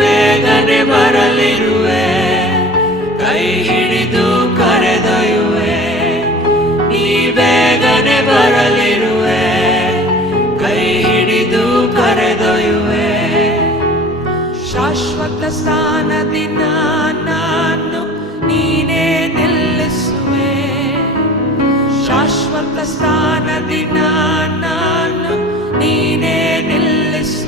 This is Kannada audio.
ಬೇಗನೆ ಬರಲಿರುವೆ, ಕೈ ಹಿಡಿದು ಕರೆದೊಯ್ಯುವೆ. ನೀ ಬೇಗನೆ ಬರಲಿರುವೆ, ಕೈ ಹಿಡಿದು ಕರೆದೊಯ್ಯುವೆ. ಶಾಶ್ವತ ಸ್ಥಾನದಿಂದ ನಾನು ನೀನೇ ನಿಲ್ಲಿಸುವೆ. ಶಾಶ್ವತ ಸ್ಥಾನದಿಂದ ನಾನು ನೀನೇ ನಿಲ್ಲಿಸುವೆ.